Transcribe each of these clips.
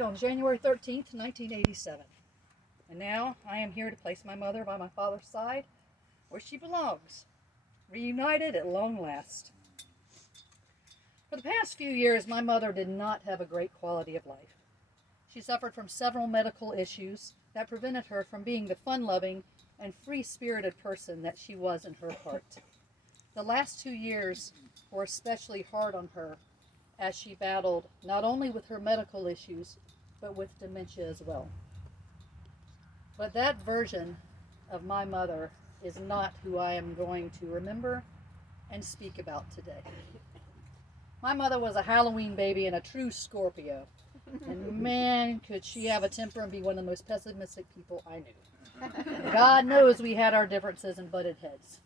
On January 13th, 1987. And now I am here to place my mother by my father's side, where she belongs, reunited at long last. For the past few years, my mother did not have a great quality of life. She suffered from several medical issues that prevented her from being the fun-loving and free-spirited person that she was in her heart. The last 2 years were especially hard on her as she battled not only with her medical issues, but with dementia as well. But that version of my mother is not who I am going to remember and speak about today. My mother was a Halloween baby and a true Scorpio. And man, could she have a temper and be one of the most pessimistic people I knew. God knows we had our differences and butted heads.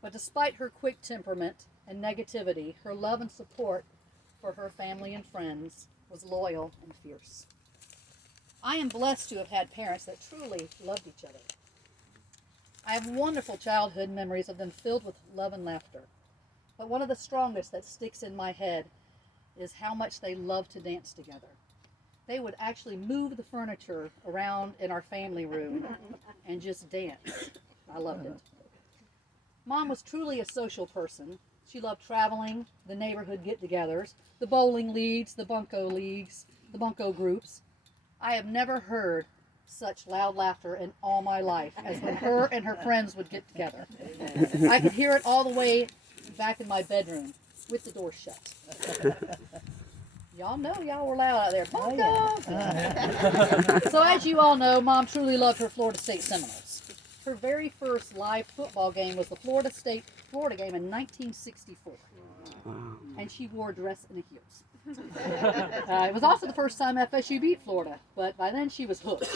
But despite her quick temperament and negativity, her love and support for her family and friends was loyal and fierce. I am blessed to have had parents that truly loved each other. I have wonderful childhood memories of them filled with love and laughter. But one of the strongest that sticks in my head is how much they loved to dance together. They would actually move the furniture around in our family room and just dance. I loved it. Mom was truly a social person. She loved traveling, the neighborhood get-togethers, the bowling leagues, the bunco groups. I have never heard such loud laughter in all my life as when her and her friends would get together. I could hear it all the way back in my bedroom with the door shut. Y'all know y'all were loud out there. Bunco! So as you all know, Mom truly loved her Florida State Seminoles. Her very first live football game was the Florida game in 1964. And she wore a dress and a heels. It was also the first time FSU beat Florida, but by then she was hooked.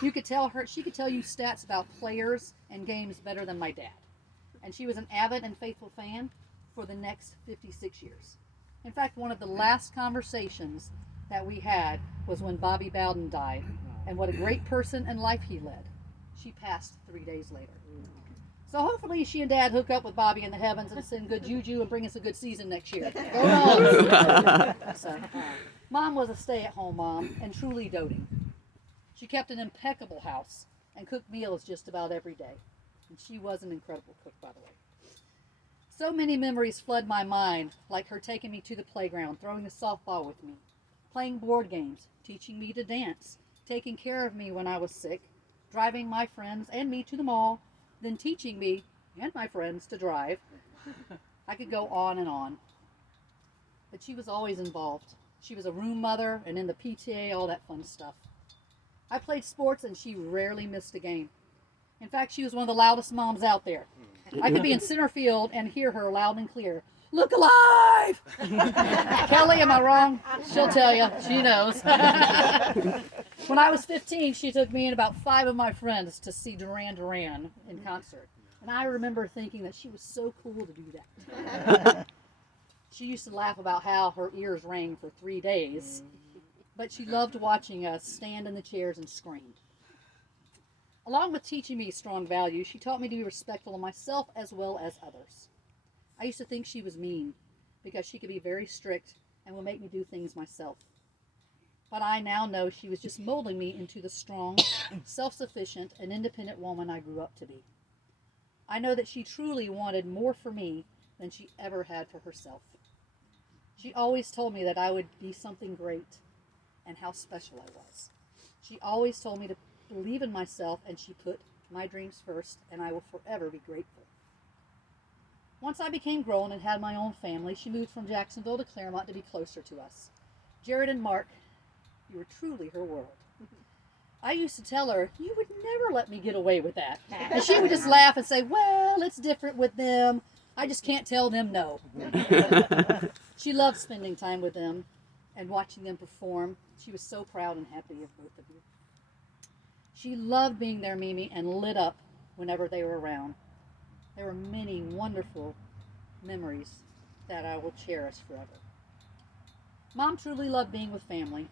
She could tell you stats about players and games better than my dad. And she was an avid and faithful fan for the next 56 years. In fact, one of the last conversations that we had was when Bobby Bowden died, and what a great person and life he led. She passed 3 days later. So hopefully she and Dad hook up with Bobby in the heavens and send good juju and bring us a good season next year. Go Dogs! So, Mom was a stay-at-home mom and truly doting. She kept an impeccable house and cooked meals just about every day. And she was an incredible cook, by the way. So many memories flood my mind, like her taking me to the playground, throwing the softball with me, playing board games, teaching me to dance, taking care of me when I was sick, driving my friends and me to the mall, then teaching me and my friends to drive. I could go on and on. But she was always involved. She was a room mother and in the PTA, all that fun stuff. I played sports and she rarely missed a game. In fact, she was one of the loudest moms out there. I could be in center field and hear her loud and clear, "Look alive!" Kelly, am I wrong? She'll tell you. She knows. When I was 15, she took me and about 5 of my friends to see Duran Duran in concert. And I remember thinking that she was so cool to do that. She used to laugh about how her ears rang for 3 days, but she loved watching us stand in the chairs and scream. Along with teaching me strong values, she taught me to be respectful of myself as well as others. I used to think she was mean because she could be very strict and would make me do things myself. But I now know she was just molding me into the strong, self-sufficient, and independent woman I grew up to be. I know that she truly wanted more for me than she ever had for herself. She always told me that I would be something great and how special I was. She always told me to believe in myself, and she put my dreams first, and I will forever be grateful. Once I became grown and had my own family, she moved from Jacksonville to Claremont to be closer to us. Jared and Mark, you were truly her world. I used to tell her, "You would never let me get away with that." And she would just laugh and say, "Well, it's different with them. I just can't tell them no." She loved spending time with them and watching them perform. She was so proud and happy of both of you. She loved being their Mimi and lit up whenever they were around. There were many wonderful memories that I will cherish forever. Mom truly loved being with family.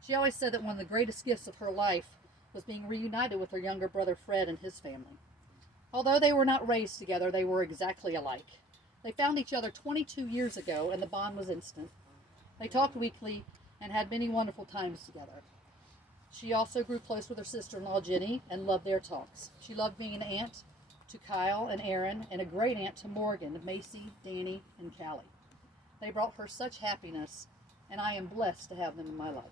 She always said that one of the greatest gifts of her life was being reunited with her younger brother Fred and his family. Although they were not raised together, they were exactly alike. They found each other 22 years ago, and the bond was instant. They talked weekly and had many wonderful times together. She also grew close with her sister-in-law Jenny and loved their talks. She loved being an aunt to Kyle and Aaron and a great aunt to Morgan, Macy, Danny, and Callie. They brought her such happiness, and I am blessed to have them in my life.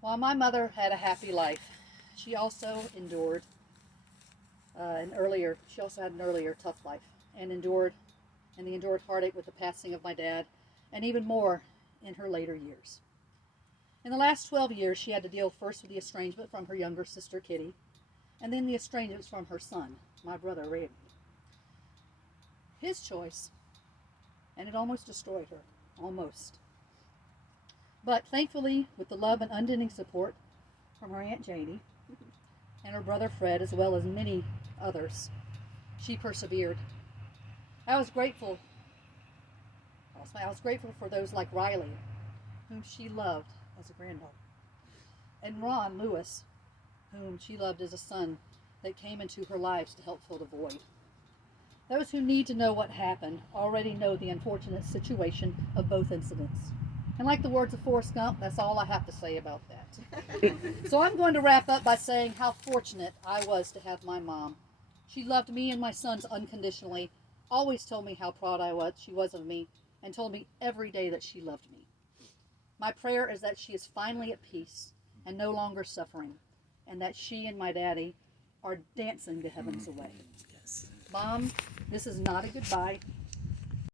While my mother had a happy life, she also endured had an earlier tough life and endured heartache with the passing of my dad, and even more in her later years. In the last 12 years, she had to deal first with the estrangement from her younger sister, Kitty, and then the estrangement from her son, my brother, Randy. His choice, and it almost destroyed her, almost. But thankfully, with the love and unending support from her Aunt Janie and her brother Fred, as well as many others, she persevered. I was grateful for those like Riley, whom she loved as a granddaughter, and Ron Lewis, whom she loved as a son that came into her lives to help fill the void. Those who need to know what happened already know the unfortunate situation of both incidents. And like the words of Forrest Gump, that's all I have to say about that. So I'm going to wrap up by saying how fortunate I was to have my mom. She loved me and my sons unconditionally, always told me how proud she was of me, and told me every day that she loved me. My prayer is that she is finally at peace and no longer suffering, and that she and my daddy are dancing the heavens away. Yes. Mom, this is not a goodbye.